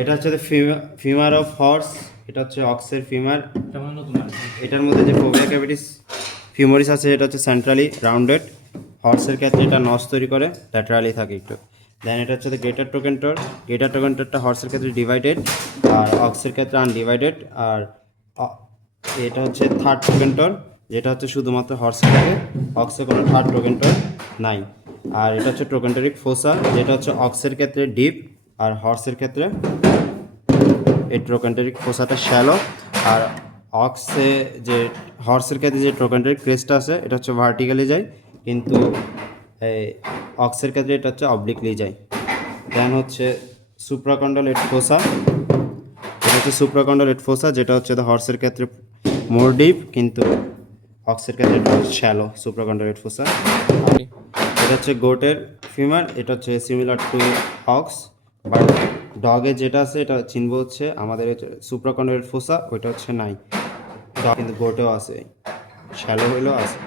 এটা হচ্ছে femur of horse, এটা হচ্ছে অক্সের ফিমার। এটার মধ্যে যে ফোবিয়া ক্যাভিটিস ফিউমারিস আছে এটা হচ্ছে সেন্ট্রালি রাউন্ডেড, হর্সের ক্ষেত্রে এটা নস তৈরি করে, ল্যাটারালি থাকে একটু। দেন এটা হচ্ছে গ্রেটার টোকেন্টর, গ্রেটার টোকেন্টরটা হর্সের ক্ষেত্রে ডিভাইডেড আর অক্সের ক্ষেত্রে আনডিভাইডেড। আর এটা হচ্ছে থার্ড টোকেন্টর, যেটা হচ্ছে শুধুমাত্র হর্সে থাকে, অক্সে কোনো থার্ড টোকেন্টর নাই। আর এটা হচ্ছে টোকেন্টরিক ফোসা, যেটা হচ্ছে অক্সের ক্ষেত্রে ডিপ আর হর্সের ক্ষেত্রে এই ট্রোকেন্টারিক ফোসাটা শ্যালো। আর অক্সে যে হর্সের ক্ষেত্রে যে ট্রোকেন্টারিক ক্রেস্টটা আছে এটা হচ্ছে ভার্টিক্যালি যায়, কিন্তু এই অক্সের ক্ষেত্রে এটা হচ্ছে অবলিকলি যায়। দেন হচ্ছে সুপ্রাকন্ডালেট ফোসা, এটা হচ্ছে সুপ্রাকন্ডালেট ফোসা, যেটা হচ্ছে হর্সের ক্ষেত্রে মোর ডিপ, কিন্তু অক্সের ক্ষেত্রে এটা শ্যালো সুপ্রাকন্ডালেট ফোসা। এটা হচ্ছে গোটের ফিমার, এটা হচ্ছে সিমিলার টু অক্স, বাট ডগে যেটা আছে এটা চিনবো হচ্ছে আমাদের সুপ্রাকন্ডালেট ফোসা, ওইটা হচ্ছে নাই, কিন্তু গোটেও আছে, শ্যালো হইলেও আছে।